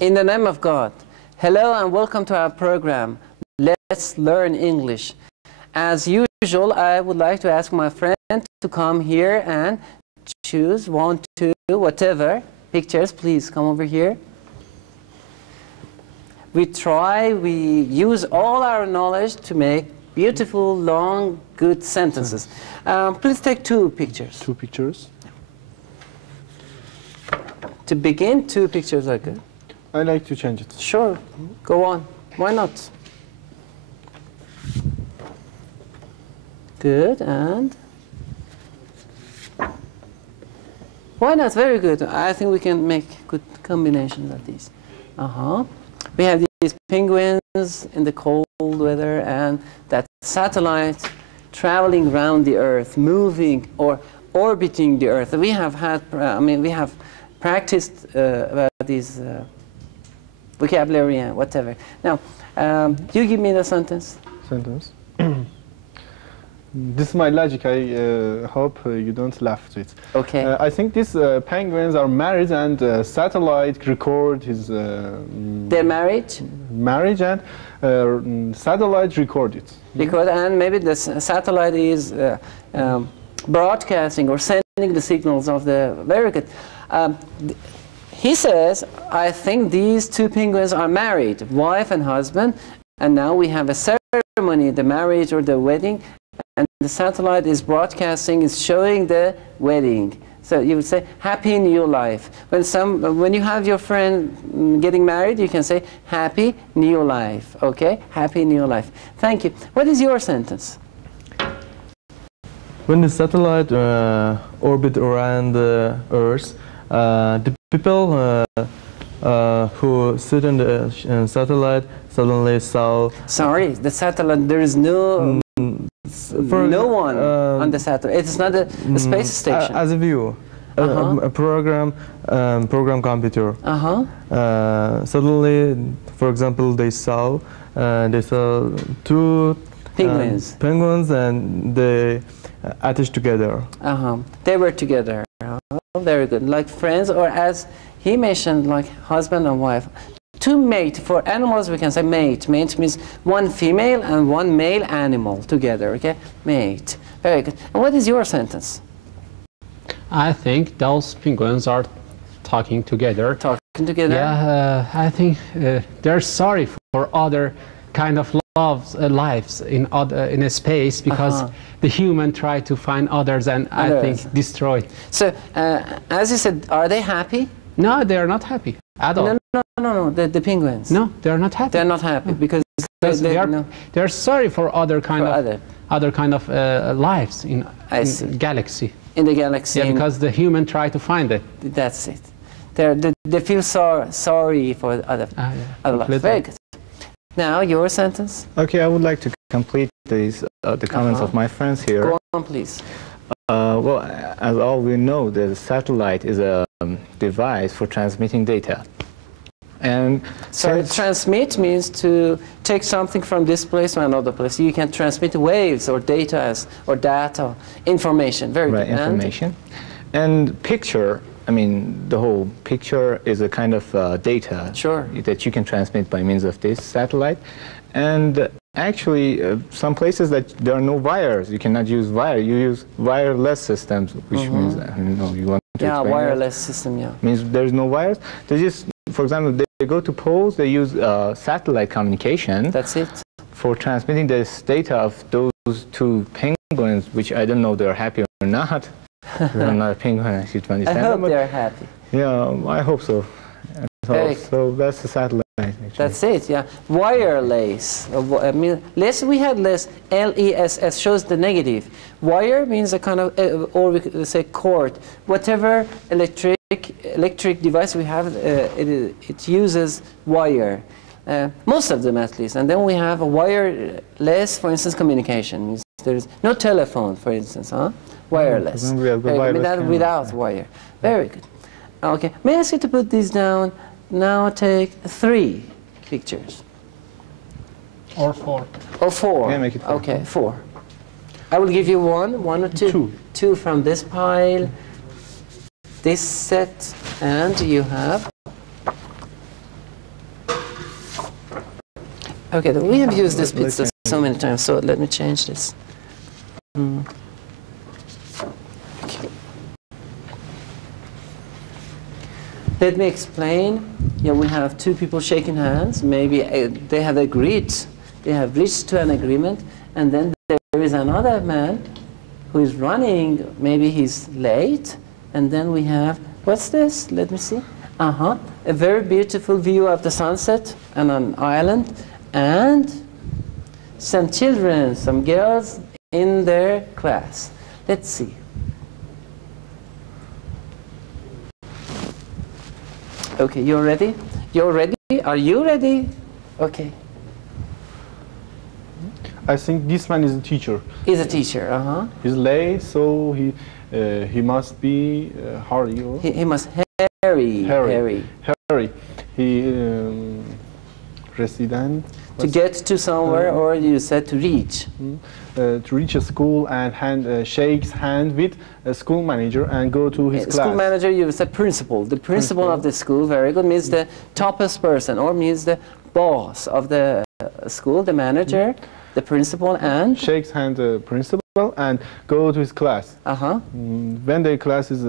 In the name of God. Hello and welcome to our program. Let's learn English. As usual, I would like to ask my friend to come here and choose 1, 2, whatever pictures. Please come over here. We use all our knowledge to make beautiful, long, good sentences. Please take 2 pictures. 2 pictures. To begin, 2 pictures are good. I like to change it. Sure, go on. Why not? Good, and why not? Very good. I think we can make good combinations of these. We have these penguins in the cold weather, and that satellite traveling around the Earth, moving or orbiting the Earth. We have had, we have practiced about these vocabulary and whatever. Now, you give me the sentence. Sentence. This is my logic. I hope you don't laugh at it. Okay. I think these penguins are married, and satellite record his their marriage. Marriage, and satellite record it. Record, and maybe the satellite is broadcasting or sending the signals of the. Very good. He says, I think these 2 penguins are married, wife and husband, and now we have a ceremony, the marriage or the wedding, and the satellite is broadcasting, is showing the wedding. So you would say, happy new life. When you have your friend getting married, you can say, happy new life, okay? Happy new life. Thank you. What is your sentence? When the satellite orbit around the Earth, the people who sit in the satellite suddenly saw... Sorry, the satellite, there is no one on the satellite. It's not a space station. As a view, a program computer. Suddenly, for example, they saw 2 penguins, and they attached together. They were together. Very good. Like friends, or as he mentioned, like husband and wife. To mate, for animals we can say mate. Mate means 1 female and 1 male animal together, okay? Mate. Very good. And what is your sentence? I think those penguins are talking together. Talking together? Yeah, I think they're sorry for other kind of lives in a space, because the human try to find others and I think destroy. So, as you said, are they happy? No, they are not happy at all. No, the penguins. No, they are not happy. They are not happy because they are sorry for other kind of lives in galaxy. In the galaxy. Yeah, because the human try to find it. That's it. They feel sorry for other lives. Very good. Now, your sentence. Okay, I would like to complete these the comments of my friends here. Go on, please. Well, as all we know, the satellite is a device for transmitting data. And so transmit means to take something from this place to another place. You can transmit waves or data or information. Very good. Information. And picture, I mean, the whole picture is a kind of data that you can transmit by means of this satellite. And actually, some places that there are no wires, you cannot use wire. You use wireless systems, which means, I don't know, you want to explain wireless system, means there's no wires. They just, for example, they go to poles, they use satellite communication. That's it. For transmitting this data of those 2 penguins, which I don't know they're happy or not. I'm not a penguin, actually, to understand. I hope they're happy. Yeah, I hope so. So that's the satellite. Actually. That's it, yeah. Wireless. I mean, we had less. L-E-S-S shows the negative. Wire means a kind of, or we could say cord. Whatever electric device we have, it uses wire. Most of them, at least. And then we have a wireless, for instance, communication. Means there is no telephone, for instance, wireless. Without wire. Very good. Okay. May I ask you to put these down? Now take 3 pictures. Or 4. Or 4. Yeah, make it 4. Okay, 4. I will give you 1 or 2. 2 from this pile, this set, and you have Okay, we have used this pizza so many times, so let me change this. Okay. Let me explain. Yeah, we have two people shaking hands. Maybe they have agreed, they have reached to an agreement, and then there is another man who is running. Maybe he's late, and then we have, what's this? Let me see. A very beautiful view of the sunset and an island, and some children, some girls in their class. Let's see. Okay, you're ready? You're ready? Are you ready? Okay. I think this man is a teacher. He's a teacher, He's late, so he must be hurry. He must hurry. He resident. To get to somewhere, or you said to reach. To reach a school and shakes hand with a school manager and go to his class. School manager, you said principal. The principal of the school, very good, means the toppest person, or means the boss of the school, the manager, the principal, and shakes hand the principal and go to his class. When the class is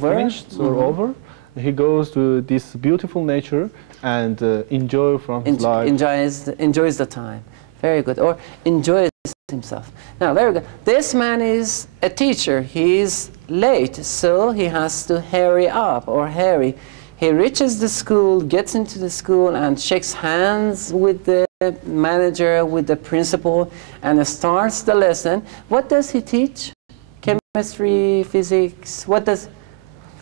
finished or over, he goes to this beautiful nature and enjoy from his life. Enjoys the time. Very good. Or enjoys himself. Now, very good. This man is a teacher. He's late, so he has to hurry up or hurry. He reaches the school, gets into the school, and shakes hands with the manager, with the principal, and starts the lesson. What does he teach? Chemistry, physics? What does...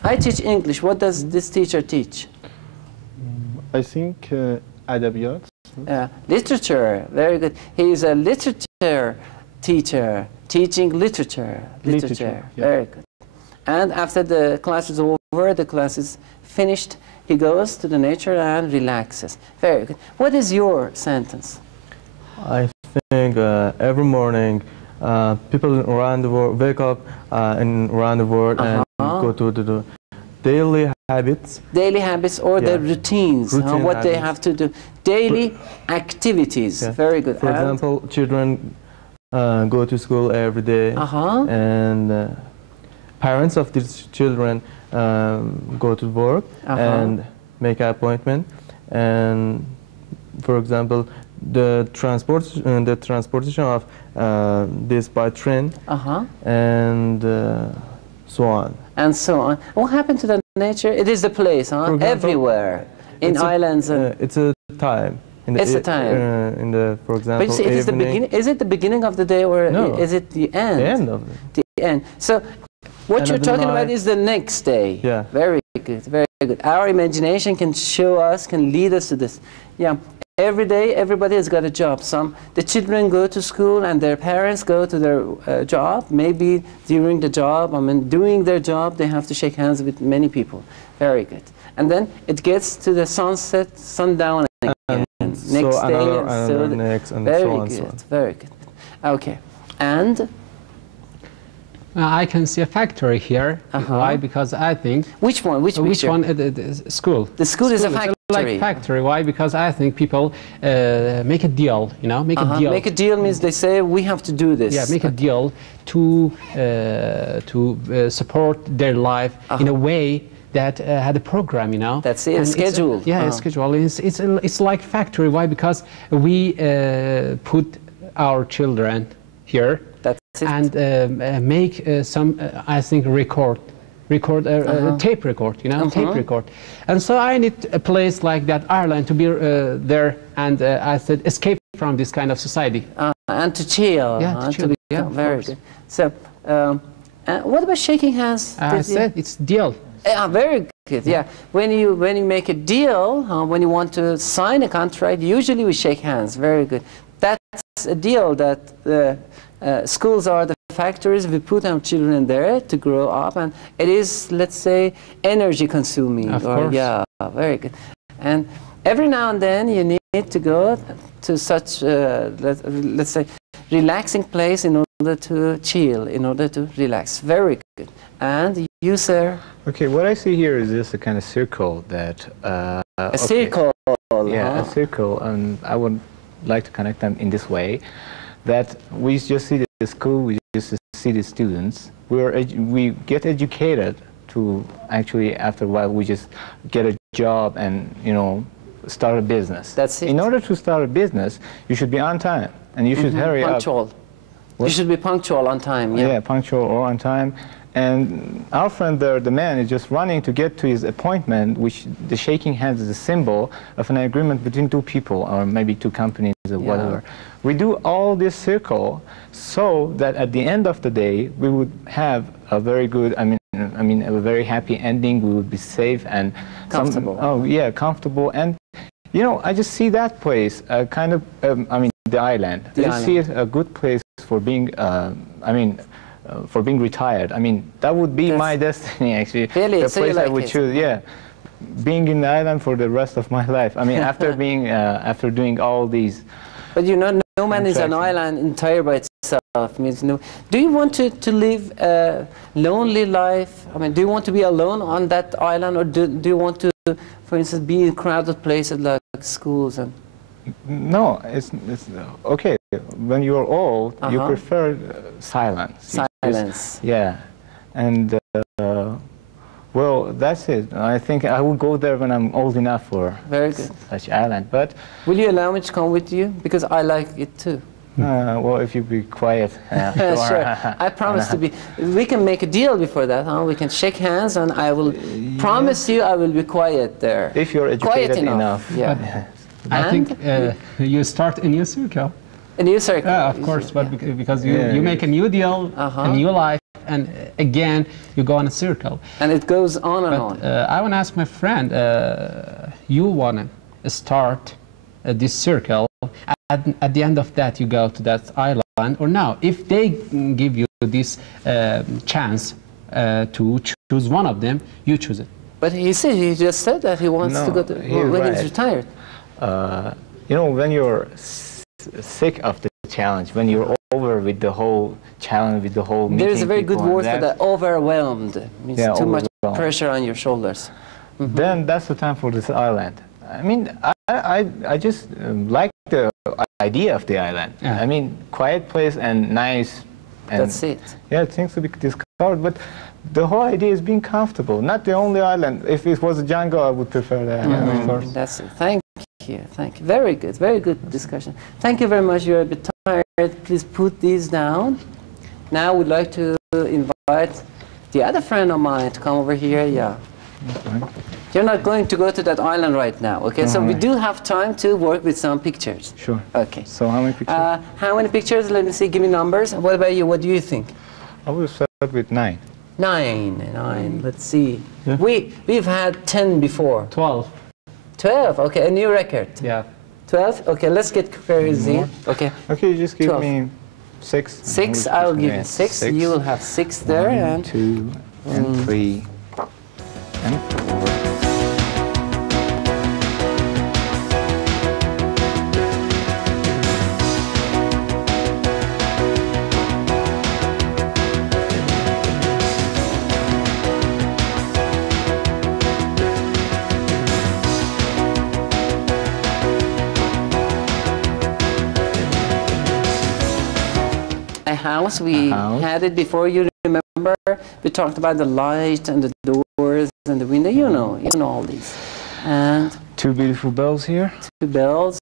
I teach English. What does this teacher teach? I think adabiyat. Literature. Very good. He is a literature teacher, teaching literature. Yeah. Very good. And after the class is over, the class is finished, he goes to the nature and relaxes. Very good. What is your sentence? I think every morning people around the world wake up around the world and go to the daily habits. Daily habits or the routines, what they have to do. Daily activities. Very good. For example, children go to school every day, and parents of these children go to work and make an appointment. And for example, the transportation of this by train and so on. And so on. What happened to the nature? It is the place, example, everywhere in islands. It's a time. It's a time. In the, for example, but you see, it is the beginning. Is it the beginning of the day, or is it the end? The end of the end. So, what you're talking about is the next day. Yeah. Very good. Very good. Our imagination can show us, can lead us to this. Yeah. Every day, everybody has got a job. The children go to school and their parents go to their job. Maybe during the job, doing their job, they have to shake hands with many people. Very good. And then it gets to the sunset, sundown again. Next day, next, and very so on. Good. Very good. Okay. And I can see a factory here. Why? Because I think... Which one? Which one? The school. The school is a factory. Like factory. Why? Because I think people make a deal, make a deal. Make a deal means they say, we have to do this. Yeah, make a deal to support their life in a way that had a program, That's it, a schedule. A schedule. It's like factory. Why? Because we put our children here. That's it. And make some, I think, tape record, tape record. And so I need a place like that, Ireland, to be there, and I said, escape from this kind of society. And to chill. Yeah, to chill. Very good. So, what about shaking hands? I said, it's deal. Very good, yeah. When you make a deal, when you want to sign a contract, usually we shake hands. Very good. That's a deal that schools are the factories. We put our children there to grow up, and it is, let's say, energy consuming. Of course. Yeah, very good. And every now and then you need to go to such, let's say, relaxing place in order to chill, in order to relax. Very good. And you, sir? Okay, what I see here is just a kind of circle that... a circle. Yeah, a circle, and I would like to connect them in this way, that we just see the school, we just see the students. We get educated to actually, after a while, we just get a job and, you know, start a business. That's it. In order to start a business, you should be on time, and you should hurry punctual. up. You should be punctual on time. Yeah, punctual or on time. And our friend there, the man, is just running to get to his appointment, which the shaking hands is a symbol of an agreement between two people, or maybe two companies or whatever. We do all this circle so that at the end of the day, we would have a very good, I mean, a very happy ending. We would be safe and comfortable. Comfortable. And you know, I just see that place, kind of, I mean, the island. I see it a good place for being, for being retired. I mean, that would be my destiny, actually. Really? The so place like I would choose, being in the island for the rest of my life. I mean, after being, after doing all these. But you know, no man is an island entire by itself. Means no. Do you want to live a lonely life? I mean, do you want to be alone on that island, or do you want to, for instance, be in crowded places like schools and? No, it's okay. When you're old, you prefer silence. Silence. And well, that's it. I think I will go there when I'm old enough for such island. But will you allow me to come with you? Because I like it too. Well, if you be quiet. Sure. I promise to be. We can make a deal before that, huh? We can shake hands, and I will promise you I will be quiet there. If you're educated enough. Yeah. I think you start a new circle. A new circle. Yeah, of course, but because you make a new deal, a new life, and again you go on a circle. And it goes on and on. I want to ask my friend, you want to start this circle, at the end of that you go to that island, or now, if they give you this chance to choose one of them, you choose it. But he just said that he wants to go to, when he's retired. You know, when you're sick of the challenge, when you're over with the whole challenge, with the whole meeting, there's a very good word for that, overwhelmed. It means too much pressure on your shoulders. Then that's the time for this island. I mean, I just like the idea of the island. I mean, quiet place and nice. And that's it. Yeah, things to be discovered, but the whole idea is being comfortable. Not the only island. If it was a jungle, I would prefer that. Of course. That's it. Thank you. Thank you. Very good discussion. Thank you very much. You're a bit tired. Please put these down. Now we'd like to invite the other friend of mine to come over here. Yeah. Okay. You're not going to go to that island right now, okay? So we do have time to work with some pictures. Sure. Okay. So how many pictures? How many pictures? Let me see. Give me numbers. What about you? What do you think? I will start with 9. 9. Let's see. Yeah. We've had 10 before. 12. 12. Okay, a new record. Yeah. 12. Okay, let's get crazy. Okay. Okay, you just give 12. Me 6. 6. I will give you 6. You will have 6 there. 1, and 2, and 3, and 4. House. We had it before, you remember? We talked about the light and the doors and the window. You know all these. And 2 beautiful bells here. 2 bells.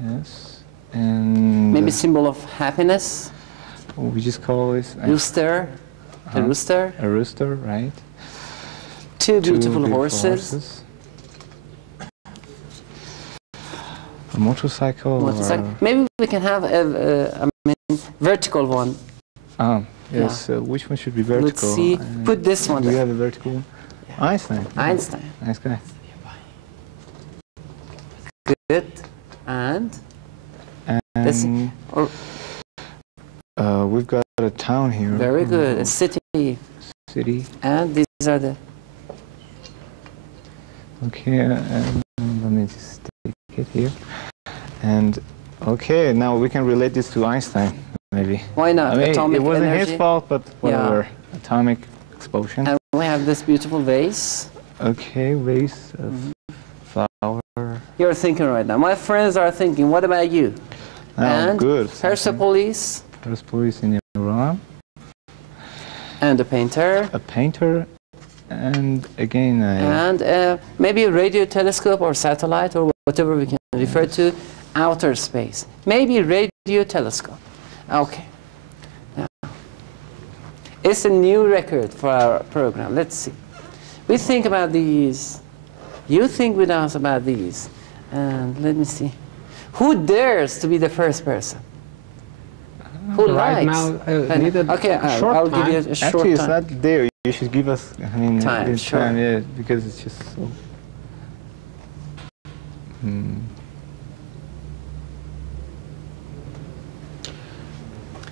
Yes. And maybe symbol of happiness. We just call this rooster. A rooster. A rooster, right? 2 beautiful horses. A motorcycle. Maybe we can have a vertical one. Yes. Which one should be vertical? Let's see. Put this one. Do we have a vertical one? Einstein. Einstein. Nice guy. Good. And we've got a town here. Very good. A city. City. And these are the. Okay. Let me just take it here. And okay, now we can relate this to Einstein, maybe. Why not? I mean, atomic it wasn't energy. his fault, but whatever. Atomic explosion. And we have this beautiful vase. Okay, vase of flower. You're thinking right now. My friends are thinking. What about you? And good. Persepolis. Persepolis in Iran. And a painter. A painter. And again, and maybe a radio telescope or satellite or whatever we can refer to, outer space. Maybe radio telescope. Okay. Now, it's a new record for our program. Let's see. We think about these. You think with us about these. And let me see. Who dares to be the first person? Who right likes? Now, okay, I'll give you a short Actually, it's time. not there. You should give us, I mean, time, sure. time, yeah, because it's just so.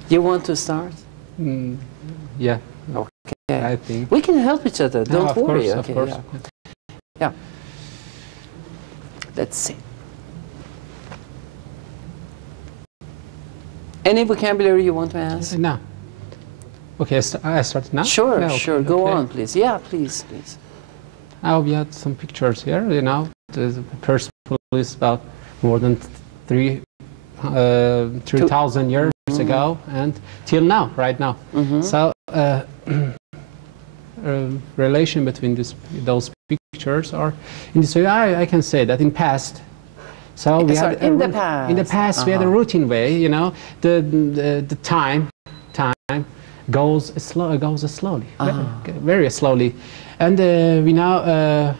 You want to start? Yeah. Okay. I think. We can help each other. Don't worry. Course, okay. Of course. Yeah. Let's see. Any vocabulary you want to ask? No. Okay, I start now? Sure, Yeah, okay, sure. Go okay. on, please. Yeah, please, please. Now we had some pictures here, you know. The Persepolis about more than 3,000 years ago and till now, right now. So, relation between those pictures are in this way. I can say that in past. So we had in the past. In the past, we had a routine way. You know, the time goes slowly, very slowly, and we now.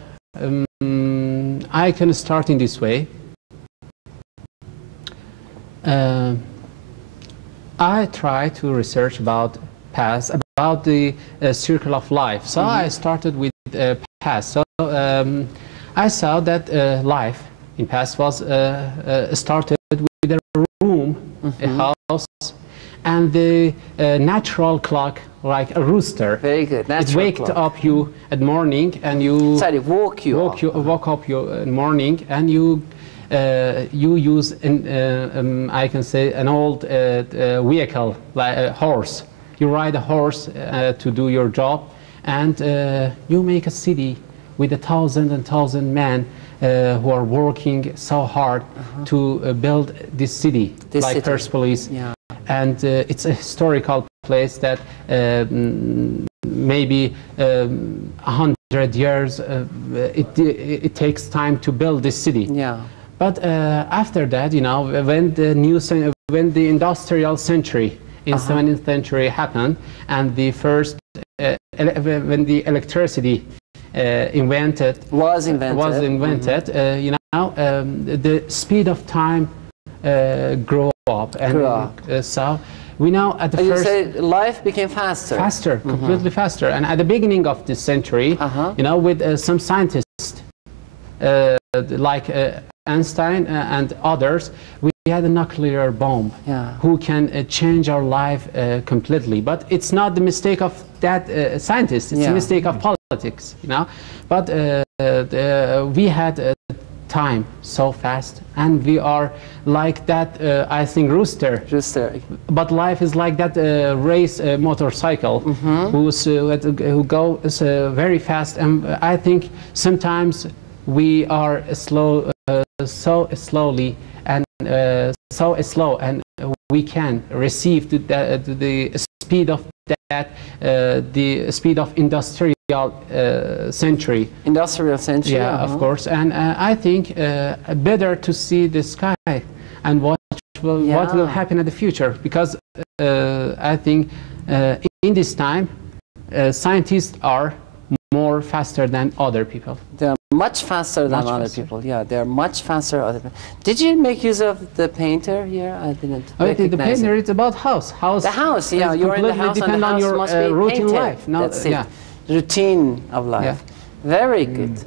I can start in this way. I try to research about past, about the circle of life. So I started with past. So I saw that life in past was started with a room, a house, and the natural clock, like a rooster. Very good. It waked up you at morning, and you. Sorry, woke up you in morning, and you. You use, I can say, an old vehicle, like a horse. You ride a horse to do your job, and you make a city with 1,000 and 1,000 men who are working so hard to build this city, like Persepolis. Yeah. And it's a historical place that maybe 100 years, it takes time to build this city. Yeah. But after that, you know, when the industrial century in 17th century happened, and the first when the electricity was invented, you know, the speed of time grew up, and so we know at the first. You say life became faster. Faster, completely faster, and at the beginning of this century, you know, with some scientists like. Einstein and others, we had a nuclear bomb who can change our life completely. But it's not the mistake of that scientist, it's a mistake of politics, you know. But we had time so fast, and we are like that, I think, rooster. But life is like that race motorcycle who goes very fast, and I think sometimes we are slow. So slowly and so slow, and we can receive the speed of that, the speed of industrial century. Industrial century. Yeah, of course. And I think better to see the sky and what will happen in the future, because I think in this time scientists are more faster than other people. They're much faster than other people. Yeah, they're much faster than other people. Did you make use of the painter here? I didn't recognize the painter, it's about house. The house, yeah. You're in the house, and the house your, must be routine painted. life. No, that's it. Routine of life. Yeah. Very good.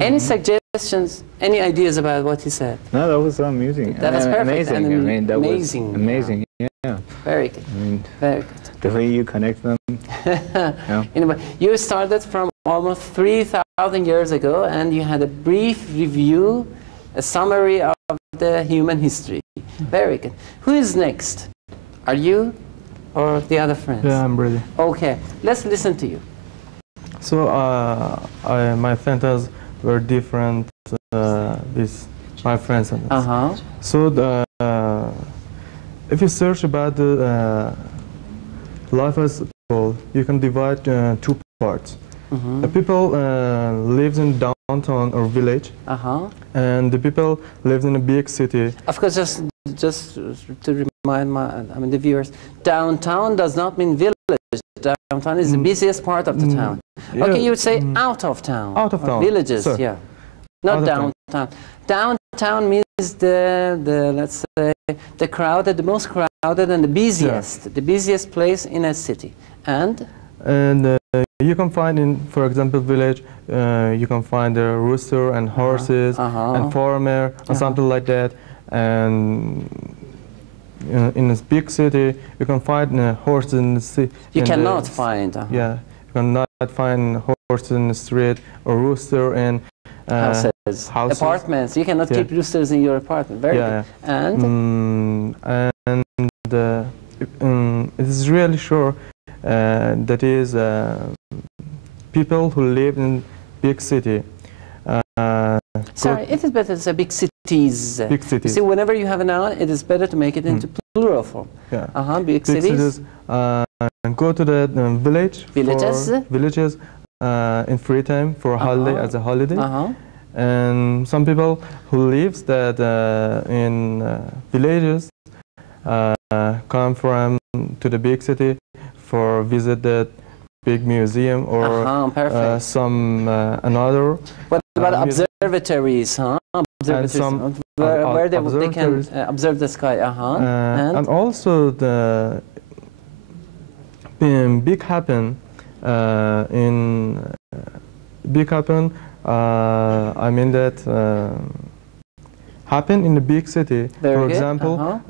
Any suggestions, any ideas about what he said? No, that was amusing. That was perfect. Amazing. And I mean, that amazing. was amazing. Yeah. Very good. I mean, very good. The way you connect them. Anyway, you started from almost 3,000 years ago, and you had a brief review, a summary of the human history. Very good. Who is next? Are you or the other friends? Yeah, I'm ready. Okay, let's listen to you. So my fantas were different. My friends. And so if you search about the life as people, you can divide two parts. The people lives in downtown or village, and the people lives in a big city. Of course, just to remind the viewers, downtown does not mean village. Downtown is the busiest part of the town. Yeah. Okay, you would say out of town. Out of town. Villages, Sir. yeah. Not downtown. Downtown means the let's say the crowded, the most crowded and the busiest place in a city. And you can find in, for example, village, you can find a rooster and horses and farmer and something like that. And in a big city, you can find a horse in the city. You cannot find. Yeah, you cannot find horse in the street or rooster in houses. Apartments. You cannot keep roosters in your apartment. Very good. And it is really sure that is people who live in big city. Sorry, it is better to say big cities. Big cities. See, whenever you have a noun, it is better to make it into plural form. Yeah. Big cities. Go to the village. Villages. Villages in free time for a holiday, as a holiday. And some people who lives that in villages come from to the big city for visit that big museum or some another. What about observatories? Observatories. Where they can observe the sky. And also the big happen in big happen. I mean that happen in the big city. For example,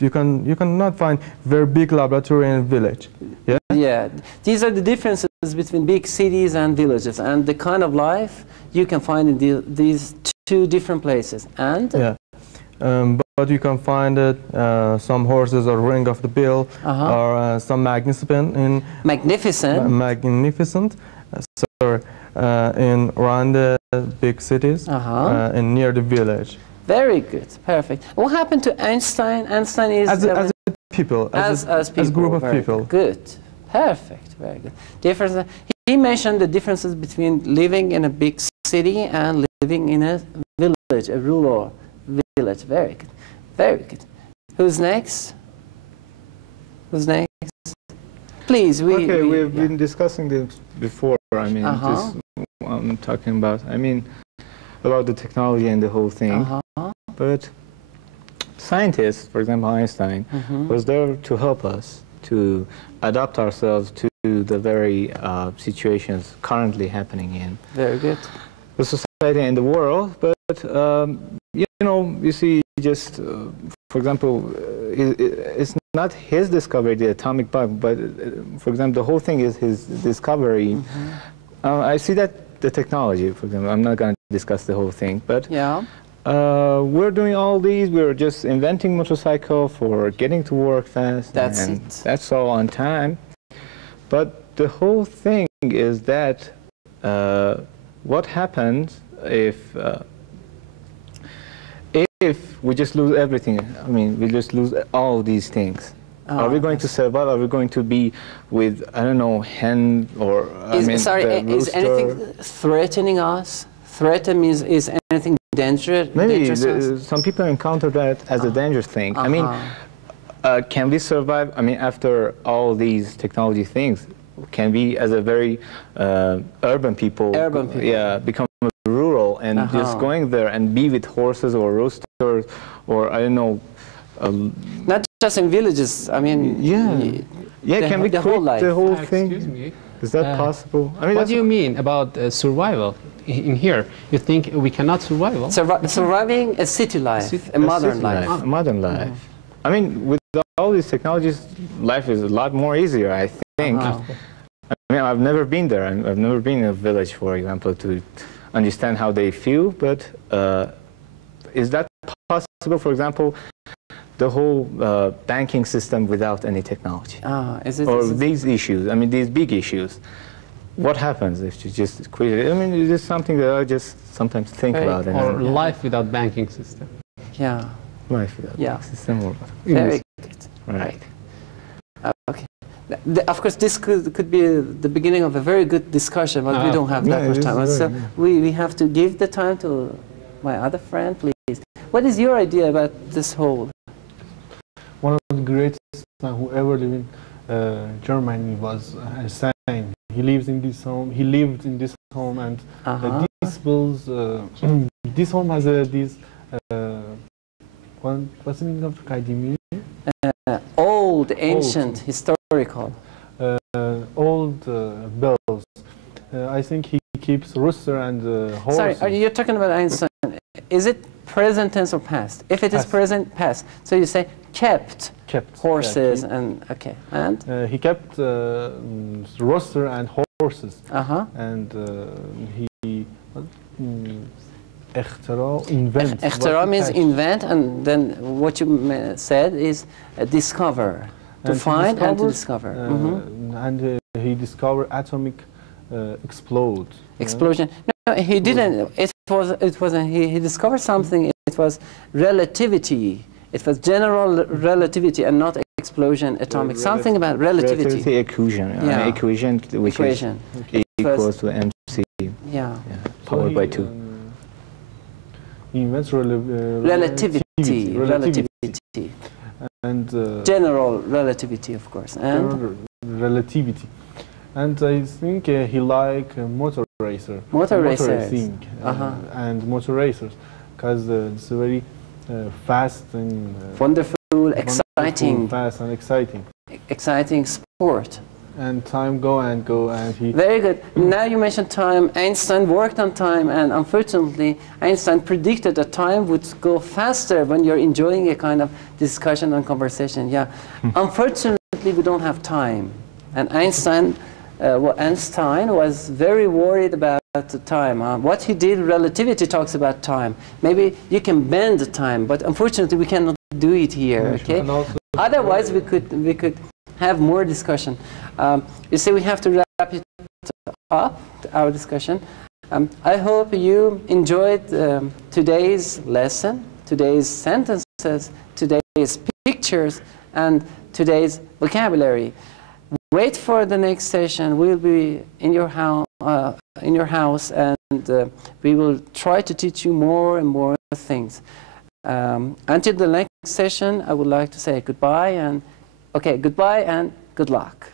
you cannot find very big laboratory in a village. Yeah. Yeah. These are the differences between big cities and villages, and the kind of life you can find in these two different places. And yeah. But you can find it some horses or ring of the bill or some magnificent in magnificent. In around the big cities and near the village. Very good, perfect. What happened to Einstein? Einstein is as a people, as a group of people. Good, perfect, very good. Difference. He mentioned the differences between living in a big city and living in a village, a rural village. Very good, very good. Who's next? Who's next? Please, we've been discussing this before. I mean, just I'm talking about. I mean, about the technology and the whole thing. But scientists, for example, Einstein, was there to help us to adapt ourselves to the very situations currently happening in the society and the world. But you know, you see, just for example, it's not his discovery, the atomic bomb, but for example, the whole thing is his discovery. I see that the technology, for example, I'm not going to discuss the whole thing, but we're doing all these. We're just inventing motorcycle for getting to work fast. That's all on time. But the whole thing is that what happens if we just lose everything? I mean, we just lose all these things. Are we going to survive? Are we going to be with, I don't know, hen or is anything threatening us? Threaten means is anything dangerous? Maybe some people encounter that as a dangerous thing. I mean, can we survive? I mean, after all these technology things, can we, as a very urban people, become rural and just going there and be with horses or roosters or I don't know. Not just in villages. I mean, can we quit the whole thing? Excuse me. Is that possible? I mean, what do you mean about survival in here? You think we cannot survive? Surviving a city life, a modern life. A modern life. I mean, with all these technologies, life is a lot more easier, I think. I mean, I've never been there. I've never been in a village, for example, to understand how they feel. But is that possible, for example, the whole banking system without any technology? These issues, I mean, these big issues. What happens if you just quit it? I mean, it's just something that I just sometimes think about. Or life without banking system. Yeah. life system. Very good. Right. Okay. Of course, this could be the beginning of a very good discussion, but we don't have that much time. So we have to give the time to my other friend, please. What is your idea about this whole? One of the greatest men who ever lived in Germany was Einstein. He lives in this home. He lived in this home, and this builds. This home has this. What's the meaning of Kadimi? Old, ancient, historical. Old bells. I think he keeps rooster and horses. Sorry, you're talking about Einstein. Is it present tense or past? If it is present, past. So you say kept horses and okay. And he kept rooster and horses. And he invent. Echtera means invent, and then what you said is discover. To find and to discover. And he discovered atomic explosion. No, he didn't. It wasn't. He discovered something. It was relativity. It was general relativity and not explosion, atomic. Something about relativity. Relativity equation. Equation which is equals to MC. Powered by 2. He invents relativity. And general relativity, of course, and relativity. And I think he liked motor racing and motor racers, because it's very fast and wonderful, exciting, fast and exciting sport. And time go and he... Very good. Now you mentioned time. Einstein worked on time, and unfortunately Einstein predicted that time would go faster when you're enjoying a kind of discussion and conversation. Unfortunately we don't have time, and Einstein was very worried about the time. What he did, relativity talks about time. Maybe you can bend the time, but unfortunately we cannot do it here. Okay. Otherwise we could have more discussion. You see, we have to wrap it up, our discussion. I hope you enjoyed today's lesson, today's sentences, today's pictures, and today's vocabulary. Wait for the next session. We'll be in your house, and we will try to teach you more and more things. Until the next session, I would like to say goodbye and goodbye and good luck.